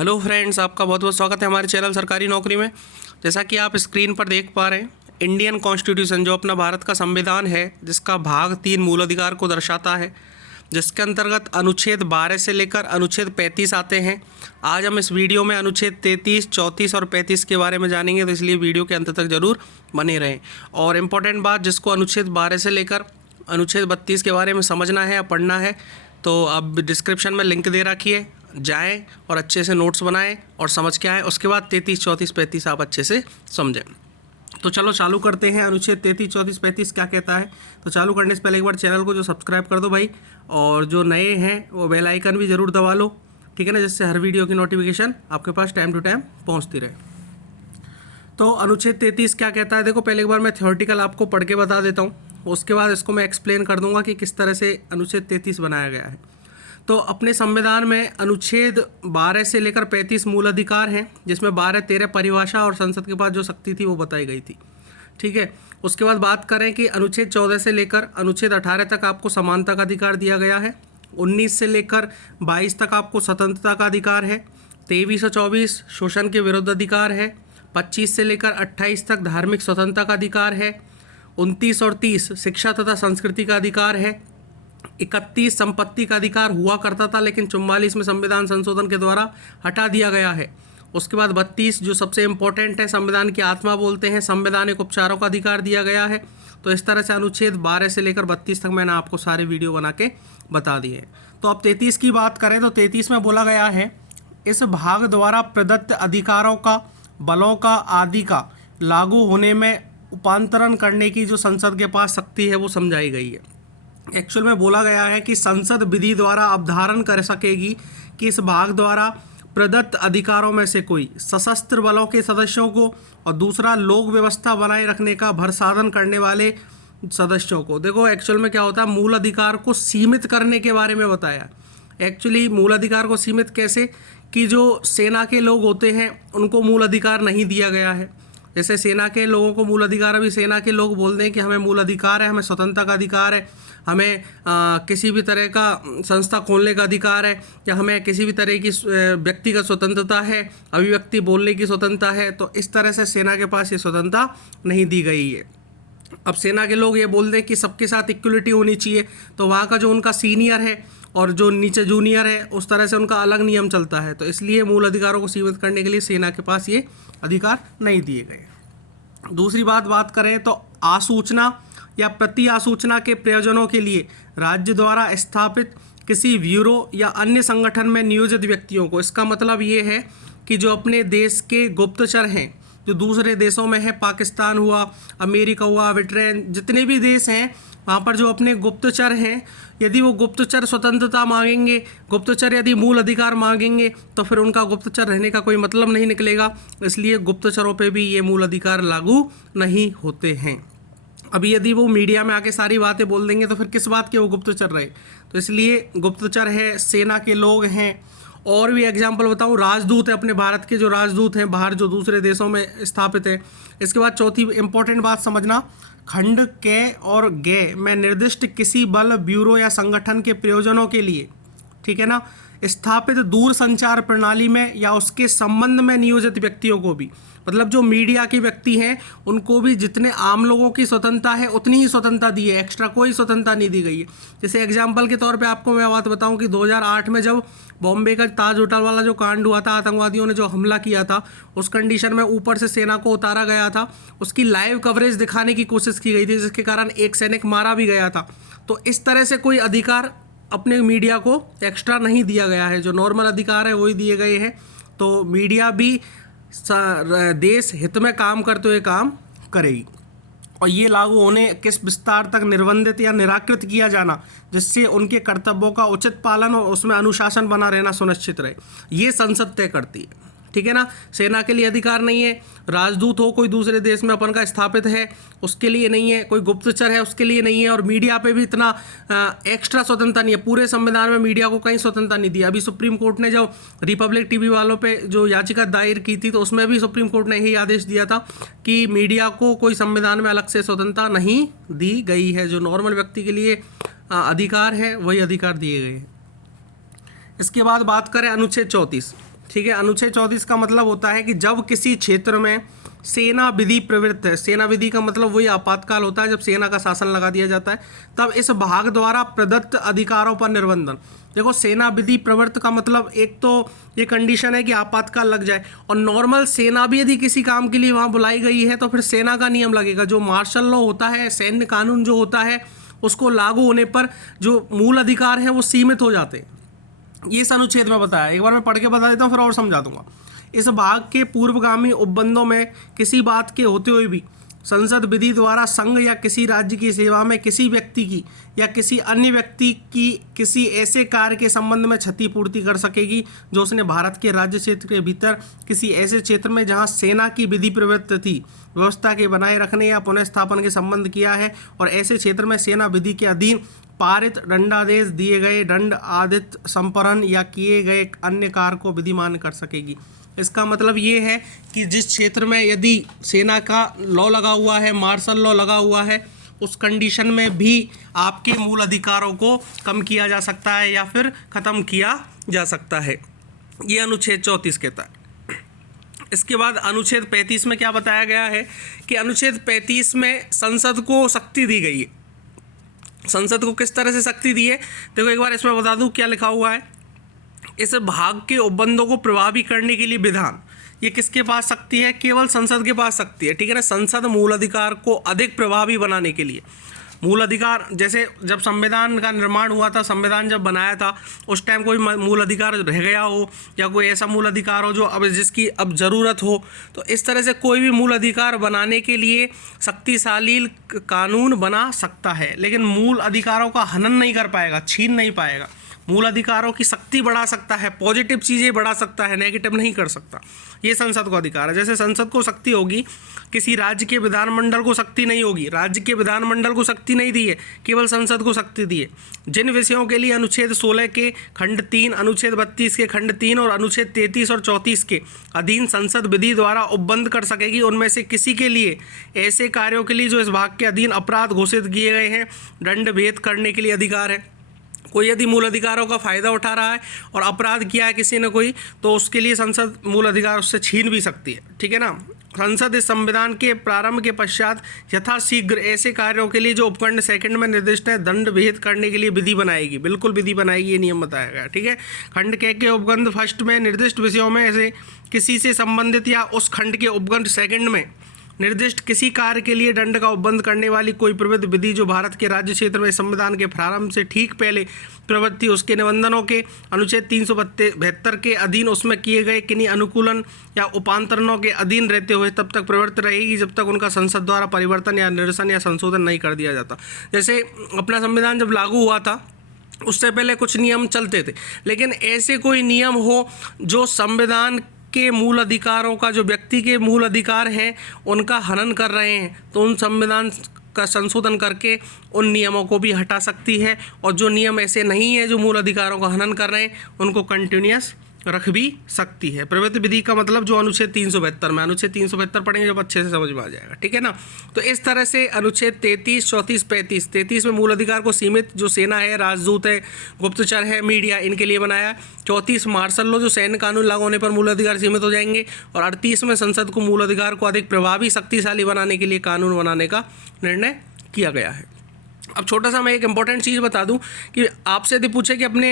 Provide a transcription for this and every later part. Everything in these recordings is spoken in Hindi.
हेलो फ्रेंड्स, आपका बहुत बहुत स्वागत है हमारे चैनल सरकारी नौकरी में। जैसा कि आप स्क्रीन पर देख पा रहे हैं, इंडियन कॉन्स्टिट्यूशन जो अपना भारत का संविधान है, जिसका भाग 3 मूल अधिकार को दर्शाता है, जिसके अंतर्गत अनुच्छेद 12 से लेकर अनुच्छेद 35 आते हैं। आज हम इस वीडियो में अनुच्छेद 33, 34 और 35 के बारे में जानेंगे, तो इसलिए वीडियो के अंत तक जरूर बने रहें। और इम्पोर्टेंट बात, जिसको अनुच्छेद 12 से लेकर अनुच्छेद 32 के बारे में समझना है या पढ़ना है, तो अब डिस्क्रिप्शन में लिंक दे रखी है, जाएं और अच्छे से नोट्स बनाएं और समझ के आएँ। उसके बाद 33, 34, 35 आप अच्छे से समझें। तो चलो चालू करते हैं। अनुच्छेद 33, 34, 35 क्या कहता है। तो चालू करने से पहले एक बार चैनल को जो सब्सक्राइब कर दो भाई, और जो नए हैं वो बेल आइकन भी ज़रूर दबा लो, ठीक है ना, जिससे हर वीडियो की नोटिफिकेशन आपके पास टाइम टू टाइम पहुँचती रहे। तो अनुच्छेद 33 क्या कहता है, देखो पहले एक बार मैं थ्योरेटिकल आपको पढ़ के बता देता हूँ, उसके बाद इसको मैं एक्सप्लेन कर दूंगा कि किस तरह से अनुच्छेद 33 बनाया गया है। तो अपने संविधान में अनुच्छेद 12 से लेकर 35 मूल अधिकार हैं, जिसमें 12, 13 परिभाषा और संसद के पास जो शक्ति थी वो बताई गई थी, ठीक है। उसके बाद बात करें कि अनुच्छेद 14 से लेकर अनुच्छेद 18 तक आपको समानता का अधिकार दिया गया है। 19 से लेकर 22 तक आपको स्वतंत्रता का अधिकार है। 23 और 24 शोषण के विरुद्ध अधिकार है। 25 से लेकर 28 तक धार्मिक स्वतंत्रता का अधिकार है। 29 और 30 शिक्षा तथा संस्कृति का अधिकार है। 31 संपत्ति का अधिकार हुआ करता था, लेकिन 44 में संविधान संशोधन के द्वारा हटा दिया गया है। उसके बाद 32 जो सबसे इम्पोर्टेंट है, संविधान की आत्मा बोलते हैं, संवैधानिक उपचारों का अधिकार दिया गया है। तो इस तरह से अनुच्छेद 12 से लेकर 32 तक मैंने आपको सारे वीडियो बना के बता दिए। तो अब 33 की बात करें तो 33 में बोला गया है, इस भाग द्वारा प्रदत्त अधिकारों का, बलों का आदि का लागू होने में उपांतरण करने की जो संसद के पास शक्ति है वो समझाई गई है। एक्चुअल में बोला गया है कि संसद विधि द्वारा अवधारण कर सकेगी कि इस भाग द्वारा प्रदत्त अधिकारों में से कोई सशस्त्र बलों के सदस्यों को और दूसरा लोक व्यवस्था बनाए रखने का भरसाधन करने वाले सदस्यों को। देखो एक्चुअल में क्या होता है, मूल अधिकार को सीमित करने के बारे में बताया। एक्चुअली मूल अधिकार को सीमित कैसे, कि जो सेना के लोग होते हैं उनको मूल अधिकार नहीं दिया गया है। जैसे सेना के लोगों को मूल अधिकार, अभी सेना के लोग बोलते हैं कि हमें मूल अधिकार है, हमें स्वतंत्रता का अधिकार है, हमें किसी भी तरह का संस्था खोलने का अधिकार है, या हमें किसी भी तरह की व्यक्तिगत स्वतंत्रता है, अभिव्यक्ति बोलने की स्वतंत्रता है। तो इस तरह से सेना के पास ये स्वतंत्रता नहीं दी गई है। अब सेना के लोग ये बोलते हैं कि सबके साथ इक्वलिटी होनी चाहिए, तो वहाँ का जो उनका सीनियर है और जो नीचे जूनियर है, उस तरह से उनका अलग नियम चलता है। तो इसलिए मूल अधिकारों को सीमित करने के लिए सेना के पास ये अधिकार नहीं दिए गए। दूसरी बात करें तो आसूचना या प्रति आसूचना के प्रयोजनों के लिए राज्य द्वारा स्थापित किसी ब्यूरो या अन्य संगठन में नियोजित व्यक्तियों को, इसका मतलब ये है कि जो अपने देश के गुप्तचर हैं, जो दूसरे देशों में है, पाकिस्तान हुआ, अमेरिका हुआ, ब्रिटेन, जितने भी देश हैं वहाँ पर जो अपने गुप्तचर हैं, यदि वो गुप्तचर स्वतंत्रता मांगेंगे, गुप्तचर यदि मूल अधिकार मांगेंगे, तो फिर उनका गुप्तचर रहने का कोई मतलब नहीं निकलेगा। इसलिए गुप्तचरों पे भी ये मूल अधिकार लागू नहीं होते हैं। अभी यदि वो मीडिया में आके सारी बातें बोल देंगे तो फिर किस बात के वो गुप्तचर रहे। तो इसलिए गुप्तचर है, सेना के लोग हैं। और भी एग्जाम्पल बताऊं, राजदूत है, अपने भारत के जो राजदूत हैं बाहर जो दूसरे देशों में स्थापित है। इसके बाद चौथी इंपॉर्टेंट बात समझना, खंड के और गे में निर्दिष्ट किसी बल, ब्यूरो या संगठन के प्रयोजनों के लिए, ठीक है ना, स्थापित दूर संचार प्रणाली में या उसके संबंध में नियोजित व्यक्तियों को भी, मतलब जो मीडिया के व्यक्ति हैं उनको भी जितने आम लोगों की स्वतंत्रता है उतनी ही स्वतंत्रता दी है, एक्स्ट्रा कोई स्वतंत्रता नहीं दी गई है। जैसे एग्जांपल के तौर पे आपको मैं बात बताऊं कि 2008 में जब बॉम्बे का ताज होटल वाला जो कांड हुआ था, आतंकवादियों ने जो हमला किया था, उस कंडीशन में ऊपर से सेना को उतारा गया था, उसकी लाइव कवरेज दिखाने की कोशिश की गई थी, जिसके कारण एक सैनिक मारा भी गया था। तो इस तरह से कोई अधिकार अपने मीडिया को एक्स्ट्रा नहीं दिया गया है, जो नॉर्मल अधिकार है वही दिए गए हैं। तो मीडिया भी देश हित में काम करते हुए काम करेगी। और ये लागू होने किस विस्तार तक निर्बंधित या निराकृत किया जाना, जिससे उनके कर्तव्यों का उचित पालन और उसमें अनुशासन बना रहना सुनिश्चित रहे, ये संसद तय करती है, ठीक है ना। सेना के लिए अधिकार नहीं है, राजदूत हो कोई दूसरे देश में अपन का स्थापित है उसके लिए नहीं है, कोई गुप्तचर है उसके लिए नहीं है, और मीडिया पे भी इतना एक्स्ट्रा स्वतंत्रता नहीं है। पूरे संविधान में मीडिया को कहीं स्वतंत्रता नहीं दी। अभी सुप्रीम कोर्ट ने जो रिपब्लिक टीवी वालों पे जो याचिका दायर की थी, तो उसमें भी सुप्रीम कोर्ट ने यही आदेश दिया था कि मीडिया को कोई संविधान में अलग से स्वतंत्रता नहीं दी गई है, जो नॉर्मल व्यक्ति के लिए अधिकार है वही अधिकार दिए गए हैं। इसके बाद बात करें अनुच्छेद 34। ठीक है। अनुच्छेद 34 का मतलब होता है कि जब किसी क्षेत्र में सेना विधि प्रवृत्त है, सेना विधि का मतलब वही आपातकाल होता है जब सेना का शासन लगा दिया जाता है, तब इस भाग द्वारा प्रदत्त अधिकारों पर निर्बंधन। देखो, सेना विधि प्रवृत्त का मतलब एक तो ये कंडीशन है कि आपातकाल लग जाए, और नॉर्मल सेना भी यदि किसी काम के लिए वहाँ बुलाई गई है तो फिर सेना का नियम लगेगा। जो मार्शल लॉ होता है, सैन्य कानून जो होता है, उसको लागू होने पर जो मूल अधिकार हैं वो सीमित हो जाते हैं। ये इस अनुच्छेद में बताया, एक बार मैं पढ़ के बता देता हूँ फिर और समझा दूंगा। इस भाग के पूर्वगामी उपबंधों में किसी बात के होते हुए भी संसद विधि द्वारा संघ या किसी राज्य की सेवा में किसी व्यक्ति की या किसी अन्य व्यक्ति की किसी ऐसे कार्य के संबंध में क्षतिपूर्ति कर सकेगी जो उसने भारत के राज्य क्षेत्र के भीतर किसी ऐसे क्षेत्र में जहां सेना की विधि प्रवृत्त थी व्यवस्था के बनाए रखने या पुनर्स्थापन के संबंध किया है, और ऐसे क्षेत्र में सेना विधि के अधीन पारित दंडादेश दिए गए दंड आदित संपन्न या किए गए अन्य कार्य को विधिमान कर सकेगी। इसका मतलब ये है कि जिस क्षेत्र में यदि सेना का लॉ लगा हुआ है, मार्शल लॉ लगा हुआ है, उस कंडीशन में भी आपके मूल अधिकारों को कम किया जा सकता है या फिर ख़त्म किया जा सकता है। ये अनुच्छेद 34 कहता है। इसके बाद अनुच्छेद 35 में क्या बताया गया है कि अनुच्छेद 35 में संसद को शक्ति दी गई है। संसद को किस तरह से शक्ति दी है, देखो एक बार इसमें बता दूं क्या लिखा हुआ है। इस भाग के उपबंधों को प्रभावी करने के लिए विधान, ये किसके पास शक्ति है, केवल संसद के पास शक्ति है, ठीक है ना। संसद मूल अधिकार को अधिक प्रभावी बनाने के लिए, मूल अधिकार जैसे जब संविधान का निर्माण हुआ था, संविधान जब बनाया था उस टाइम कोई मूल अधिकार रह गया हो या कोई ऐसा मूल अधिकार हो जो अब जिसकी अब ज़रूरत हो, तो इस तरह से कोई भी मूल अधिकार बनाने के लिए शक्तिशाली कानून बना सकता है, लेकिन मूल अधिकारों का हनन नहीं कर पाएगा, छीन नहीं पाएगा। मूल अधिकारों की शक्ति बढ़ा सकता है, पॉजिटिव चीज़ें बढ़ा सकता है, नेगेटिव नहीं कर सकता। ये संसद को अधिकार है। जैसे संसद को शक्ति होगी, किसी राज्य के विधानमंडल को शक्ति नहीं होगी, राज्य के विधानमंडल को शक्ति नहीं दी है, केवल संसद को शक्ति दी है। जिन विषयों के लिए अनुच्छेद 16 के खंड 3, अनुच्छेद 32 के खंड 3 और अनुच्छेद 33 और 34 के अधीन संसद विधि द्वारा उपबंध कर सकेगी, उनमें से किसी के लिए ऐसे कार्यों के लिए जो इस भाग के अधीन अपराध घोषित किए गए हैं दंड भेद करने के लिए अधिकार है। कोई यदि मूल अधिकारों का फ़ायदा उठा रहा है और अपराध किया है किसी ने कोई, तो उसके लिए संसद मूल अधिकार उससे छीन भी सकती है, ठीक है ना। संसद इस संविधान के प्रारंभ के पश्चात यथाशीघ्र ऐसे कार्यों के लिए जो उपखंड सेकंड में निर्दिष्ट है दंड भेद करने के लिए विधि बनाएगी, बिल्कुल विधि बनाएगी, ये नियम बताया गया, ठीक है। खंड के उपखंड फर्स्ट में निर्दिष्ट विषयों में से किसी से संबंधित या उस खंड के उपखंड सेकंड में निर्दिष्ट किसी कार्य के लिए दंड का उपबंध करने वाली कोई प्रवृत्ति विधि जो भारत के राज्य क्षेत्र में संविधान के प्रारंभ से ठीक पहले प्रवृत्ति उसके निबंधनों के अनुच्छेद 372 के अधीन उसमें किए गए किन्हीं अनुकूलन या उपांतरणों के अधीन रहते हुए तब तक प्रवृत्त रहेगी जब तक उनका संसद द्वारा परिवर्तन या निरसन या संशोधन नहीं कर दिया जाता। जैसे अपना संविधान जब लागू हुआ था उससे पहले कुछ नियम चलते थे, लेकिन ऐसे कोई नियम हो जो संविधान के मूल अधिकारों का, जो व्यक्ति के मूल अधिकार हैं उनका हनन कर रहे हैं, तो उन संविधान का संशोधन करके उन नियमों को भी हटा सकती है, और जो नियम ऐसे नहीं है जो मूल अधिकारों का हनन कर रहे हैं उनको कंटिन्यूस रख भी सकती है। प्रवृत्ति विधि का मतलब जो अनुच्छेद 372 में, अनुच्छेद 372 पढ़ेंगे जब अच्छे से समझ में आ जाएगा, ठीक है ना। तो इस तरह से अनुच्छेद 33, 34, 35, 33 में मूल अधिकार को सीमित जो सेना है, राजदूत है, गुप्तचर है, मीडिया, इनके लिए बनाया। 34 मार्शल लॉ जो सैन्य कानून लागू होने पर मूल अधिकार सीमित हो जाएंगे, और 38 में संसद को मूल अधिकार को अधिक प्रभावी शक्तिशाली बनाने के लिए कानून बनाने का निर्णय किया गया है। अब छोटा सा मैं एक इंपॉर्टेंट चीज़ बता दूं कि आपसे यदि पूछे कि अपने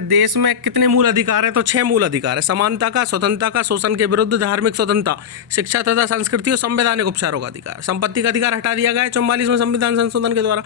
देश में कितने मूल अधिकार हैं, तो 6 मूल अधिकार है। समानता का, स्वतंत्रता का, शोषण के विरुद्ध, धार्मिक स्वतंत्रता, शिक्षा तथा संस्कृति और संवैधानिक उपचारों का अधिकार। संपत्ति का अधिकार हटा दिया गया है 44वें संविधान संशोधन के द्वारा।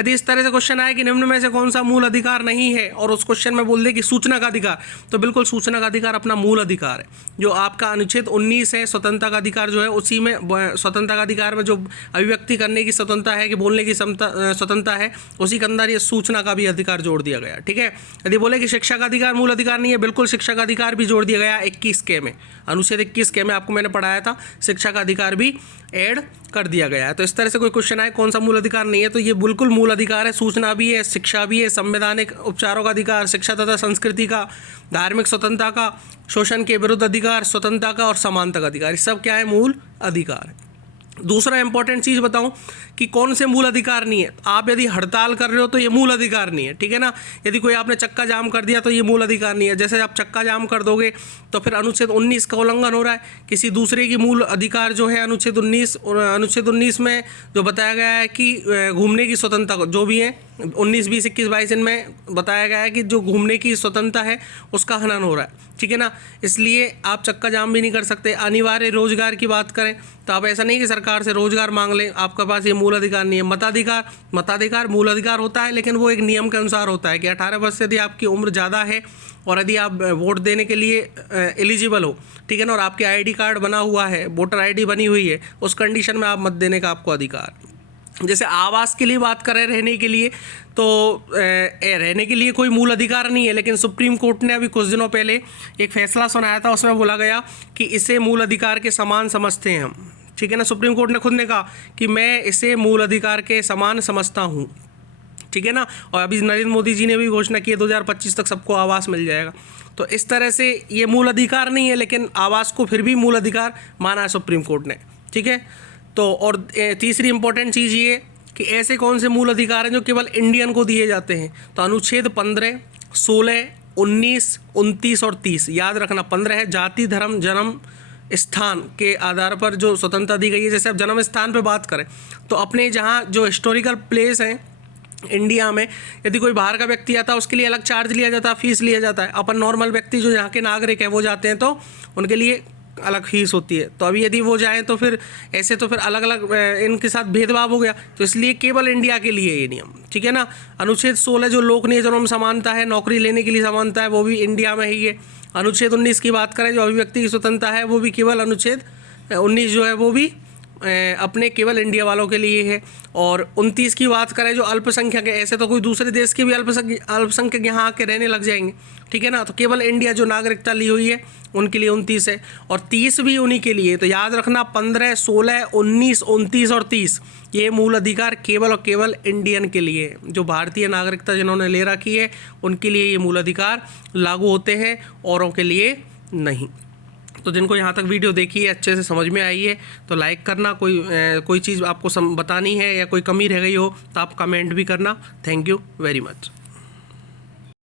यदि इस तरह से क्वेश्चन आए कि निम्न में से कौन सा मूल अधिकार नहीं है और उस क्वेश्चन में बोल दे कि सूचना का अधिकार, तो बिल्कुल सूचना का अधिकार अपना मूल अधिकार है, जो आपका अनुच्छेद 19 है। स्वतंत्रता का अधिकार जो है उसी में, स्वतंत्रता का अधिकार में जो अभिव्यक्ति करने की स्वतंत्रता है, कि बोलने की स्वतंत्रता है, उसी के अंदर ये सूचना का भी अधिकार जोड़ दिया गया, ठीक है। यदि बोले कि शिक्षा का अधिकार मूल अधिकार नहीं है, बिल्कुल शिक्षा का अधिकार भी जोड़ दिया गया 21 के में, अनुच्छेद 21 के में आपको मैंने पढ़ाया था, शिक्षा का अधिकार भी ऐड कर दिया गया है। तो इस तरह से कोई क्वेश्चन आए कौन सा मूल अधिकार नहीं है, तो ये बिल्कुल मूल अधिकार है। सूचना भी है, शिक्षा भी है, संवैधानिक उपचारों का अधिकार, शिक्षा तथा संस्कृति का, धार्मिक स्वतंत्रता का, शोषण के विरुद्ध अधिकार, स्वतंत्रता का और समानता का अधिकार, ये सब क्या है, मूल अधिकार है। दूसरा इंपॉर्टेंट चीज़ बताऊं कि कौन से मूल अधिकार नहीं है। आप यदि हड़ताल कर रहे हो तो ये मूल अधिकार नहीं है, ठीक है ना। यदि कोई आपने चक्का जाम कर दिया तो ये मूल अधिकार नहीं है। जैसे आप चक्का जाम कर दोगे तो फिर अनुच्छेद 19 का उल्लंघन हो रहा है। किसी दूसरे की मूल अधिकार जो है अनुच्छेद 19 में जो बताया गया है कि घूमने की स्वतंत्रता जो भी है 19, 20, 21, 22 इनमें बताया गया है कि जो घूमने की स्वतंत्रता है उसका हनन हो रहा है, ठीक है ना। इसलिए आप चक्का जाम भी नहीं कर सकते। अनिवार्य रोजगार की बात करें तो आप ऐसा नहीं कि सरकार से रोजगार मांग लें, आपके पास ये मूल अधिकार नहीं है। मताधिकार मूल अधिकार होता है, लेकिन वो एक नियम के अनुसार होता है कि 18 वर्ष से यदि आपकी उम्र ज़्यादा है और यदि आप वोट देने के लिए एलिजिबल हो, ठीक है ना, और आपके ID कार्ड बना हुआ है, वोटर ID बनी हुई है, उस कंडीशन में आप मत देने का आपको अधिकार। जैसे आवास के लिए बात करें, रहने के लिए, तो रहने के लिए कोई मूल अधिकार नहीं है, लेकिन सुप्रीम कोर्ट ने अभी कुछ दिनों पहले एक फैसला सुनाया था, उसमें बोला गया कि इसे मूल अधिकार के समान समझते हैं हम, ठीक है ना। सुप्रीम कोर्ट ने खुद ने कहा कि मैं इसे मूल अधिकार के समान समझता हूँ, ठीक है ना। और अभी नरेंद्र मोदी जी ने भी घोषणा की है 2025 तक सबको आवास मिल जाएगा। तो इस तरह से ये मूल अधिकार नहीं है, लेकिन आवास को फिर भी मूल अधिकार माना है सुप्रीम कोर्ट ने, ठीक है। तो और तीसरी इंपॉर्टेंट चीज़ ये कि ऐसे कौन से मूल अधिकार हैं जो केवल इंडियन को दिए जाते हैं। तो अनुच्छेद 15, 16, 19, 29 और 30 याद रखना। 15 है जाति, धर्म, जन्म स्थान के आधार पर जो स्वतंत्रता दी गई है। जैसे अब जन्म स्थान पे बात करें तो अपने जहाँ जो हिस्टोरिकल प्लेस हैं इंडिया में, यदि कोई बाहर का व्यक्ति आता है उसके लिए अलग चार्ज लिया जाता है, फीस लिया जाता है। अपन नॉर्मल व्यक्ति जो यहाँ के नागरिक हैं वो जाते हैं तो उनके लिए अलग फीस होती है। तो अभी यदि वो जाएं तो फिर ऐसे तो फिर अलग अलग इनके साथ भेदभाव हो गया। तो इसलिए केवल इंडिया के लिए ये नियम, ठीक है ना। अनुच्छेद 16 जो लोकनीय जन्म समानता है, नौकरी लेने के लिए समानता है, वो भी इंडिया में ही है। अनुच्छेद 19 की बात करें जो अभिव्यक्ति की स्वतंत्रता है, वो भी केवल अनुच्छेद 19 जो है वो भी अपने केवल इंडिया वालों के लिए है। और 29 की बात करें जो अल्पसंख्यक है, ऐसे तो कोई दूसरे देश के भी अल्पसंख्यक यहाँ आके रहने लग जाएंगे, ठीक है ना। तो केवल इंडिया जो नागरिकता ली हुई है उनके लिए 29 है, और 30 भी उन्हीं के लिए। तो याद रखना 15, 16, 19, 29 और 30 ये मूल अधिकार केवल और केवल इंडियन के लिए है। जो भारतीय नागरिकता जिन्होंने ले रखी है उनके लिए ये मूल अधिकार लागू होते हैं, औरों के लिए नहीं। तो जिनको यहाँ तक वीडियो देखी है, अच्छे से समझ में आई है, तो लाइक करना। कोई चीज़ आपको बतानी है या कोई कमी रह गई हो तो आप कमेंट भी करना। Thank you very much.